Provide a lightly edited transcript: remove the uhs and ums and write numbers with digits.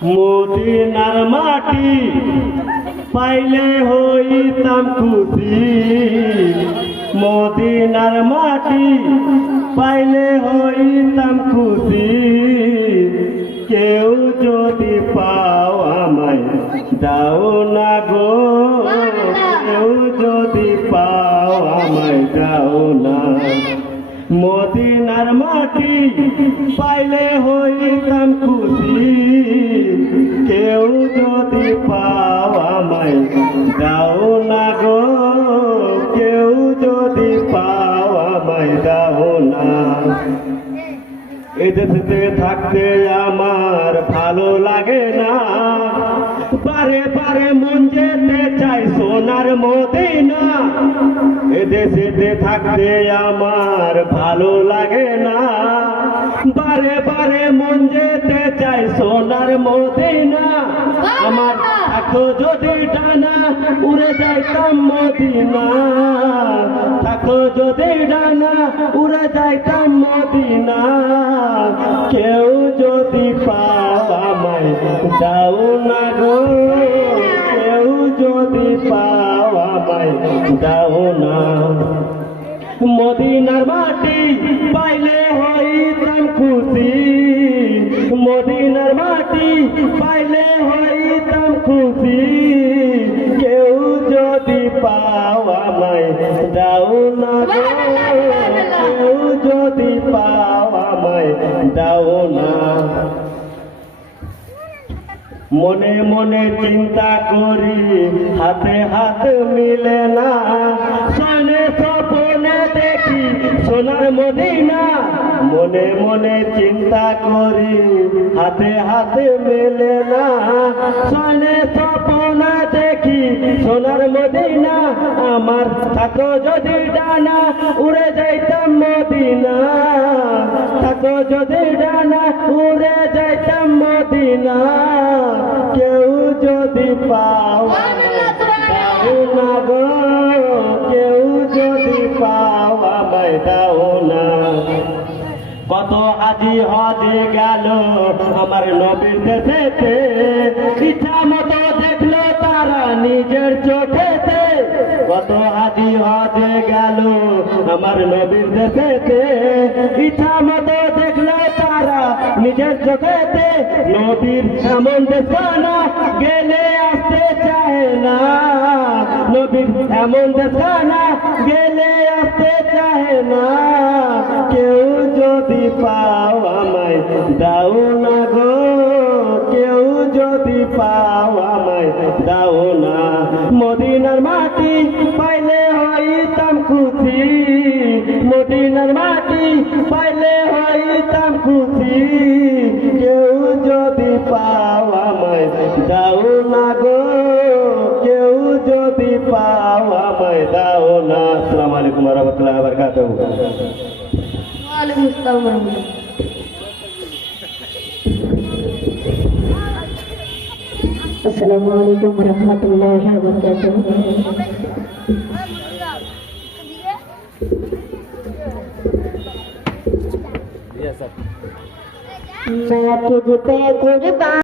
মদিনার মাটি পাইলে হইতাম খুশি, মদিনার মাটি পাইলে হইতাম খুশি। কেউ যদি পাও আমায় দাও না গো, কেউ যদি পাও আমায় দাও না। মদিনার মাটি পাইলে হইতাম খুশি, কেউ যদি পাও আমায় দাও না গো, কেউ যদি পাও আমায় দাও না। এদেশে থাকতে আমার ভালো লাগে না, বারে বারে মন যেতে চাই সোনার মদিনা। এদেশে থাকতে আমার ভালো লাগে না, বারে বারে মন যেতে চাই সোনার মদিনা। আমার থাকো যদি ডানা উড়ে যাইতাম মদিনা, থাকো যদি ডানা উড়ে যাইতাম মদিনা। কেউ যদি পাও আমায় দাও না গো, কেউ যদি পাও আমায় দাও না। মদিনার মাটি পাইলে হইতাম খুশি, মদিনার মাটি পাইলে হইতাম খুশি। কেউ যদি পাও আমায় দাও না গো, কেউ যদি পাও আমায় দাও না। মনে মনে চিন্তা করি হাতে হাত মিলে না, সনে স্বপ্নে দেখি সোনার মদিনা। মনে মনে চিন্তা করি হাতে হাতে মেলে না, সনে স্বপ্নে দেখি সোনার মদিনা। আমার থাকো যদি ডানা উড়ে যাইতাম মদিনা, থাকো যদি ডানা উড়ে যাইতাম মদিনা। কেউ যদি পাও দাও না গো, কেউ যদি পাও আমায় দাও না। কত হাজি হজে গেল আমার নবীর দেশেতে, ইচ্ছা মতো দেখলো তারা নিজের চোখেতে। কত হাজি হজে গেল আমার নবীর দেশেতে, ইচ্ছা মতো দেখলো তারা নিজের চোখেতে। নবীর এমন দেশখানা গেলে আসতে চায় না, নবীর এমন দেশখানা গেলে আসতে চায় না। কেউ যদি পাও আমায় দাও না গো, কেউ যদি পাও আমায় দাও না। মদিনার মাটি পাইলে হইতাম খুশি, মদিনার মাটি পাইলে হইতাম খুশি। কেউ যদি পাও আমায় দাও না গো, কেউ যদি পাও আমায় দাও না। আসসালামু আলাইকুম ওয়া রাহমাতুল্লাহি ওয়া বারাকাতুহু। ওয়ালাইকুম আসসালাম ওয়া রাহমাতুল্লাহ। আসসালামু আলাইকুম ওয়া রাহমাতুল্লাহি ওয়া বারাকাতুহু। मैं तुझ पे कुर्बान